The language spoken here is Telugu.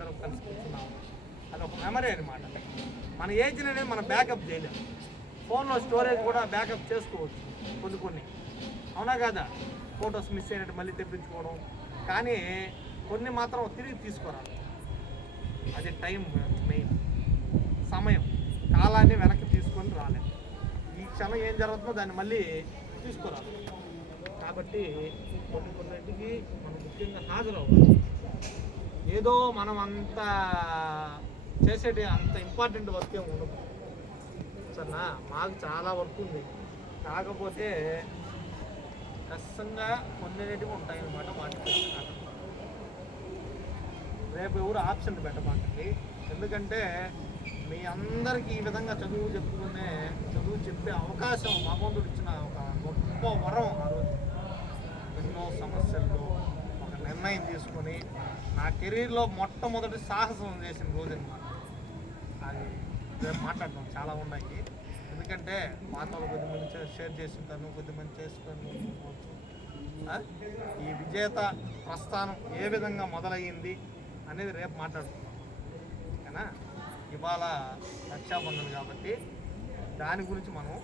అందరం కలిసి కూర్చున్నాము. అది ఒక మెమరీ అనమాట. మన ఏజ్ అనేది మనం బ్యాకప్ చేయలేము. ఫోన్లో స్టోరేజ్ కూడా బ్యాకప్ చేసుకోవచ్చు కొన్ని. అవునా కదా? ఫొటోస్ మిస్ అయినట్టు మళ్ళీ తెప్పించుకోవడం, కానీ కొన్ని మాత్రం తిరిగి తీసుకురాలి. అది టైం మెయిన్, సమయం, కాలాన్ని వెనక్కి తీసుకొని రాలేదు. ఈ క్షణం ఏం జరుగుతుందో దాన్ని మళ్ళీ తీసుకురాలి. కాబట్టి కొన్నింటికి మనం ముఖ్యంగా హాజరవ్వాలి. ఏదో మనం అంత చేసేటి అంత ఇంపార్టెంట్ వర్క్ ఏమి ఉండదు సరేనా. మాకు చాలా వర్క్ ఉంది, కాకపోతే కష్టంగా కొన్నిటివి ఉంటాయన్నమాట. వాటికి రేపు ఎవరు ఆప్షన్ పెట్టమాకండి. ఎందుకంటే మీ అందరికీ ఈ విధంగా చదువు చెప్పే అవకాశం భగవంతుడు ఇచ్చిన ఒక గొప్ప వరం. ఆ రోజు ఎన్నో సమస్యల్లో ఒక నిర్ణయం తీసుకొని నా కెరీర్లో మొట్టమొదటి సాహసం చేసిన రోజు అనమాట. అది రేపు మాట్లాడతాం, చాలా ఉన్నాయి. ఎందుకంటే మాటలు కొద్దిమంది షేర్ చేస్తుంటాను, కొద్దిమంది చేసుకొని ఈ విజేత ప్రస్థానం ఏ విధంగా మొదలయ్యింది అనేది రేపు మాట్లాడుతున్నాం. ఓకేనా? ఇవాళ రక్షాబంధన్ కాబట్టి దాని గురించి మనం